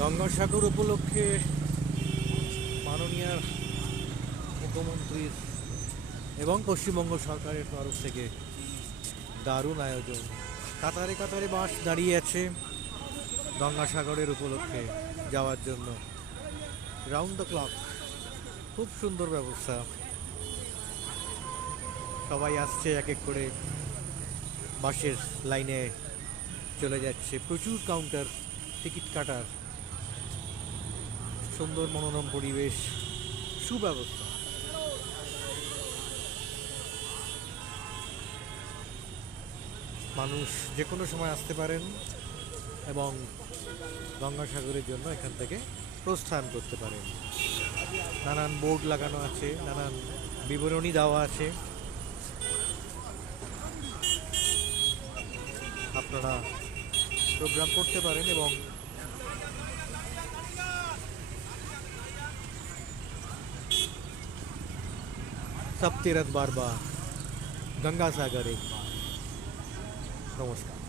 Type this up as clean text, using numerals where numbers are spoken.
গঙ্গাসাগর উপলক্ষে মাননীয় মুখ্যমন্ত্রীর এবং পশ্চিমবঙ্গ সরকারের তরফ থেকে দারুণ আয়োজন। কাতারে কাতারে বাস দাঁড়িয়ে আছে গঙ্গাসাগরের উপলক্ষে যাওয়ার জন্য। রাউন্ড দ্য ক্লক, খুব সুন্দর ব্যবস্থা। সবাই আসছে এক এক করে, বাসের লাইনে চলে যাচ্ছে। প্রচুর কাউন্টার, টিকিট কাটার, সুন্দর মনোরম পরিবেশ, সুব্যবস্থা। মানুষ যে কোনো সময় আসতে পারেন এবং গঙ্গাসাগরের জন্য এখান থেকে প্রস্থান করতে পারেন। নানান বোর্ড লাগানো আছে, নানান বিবরণী দেওয়া আছে। আপনারা প্রোগ্রাম করতে পারেন এবং सब तीरथ बार बार गंगा सागर एक बार। नमस्कार।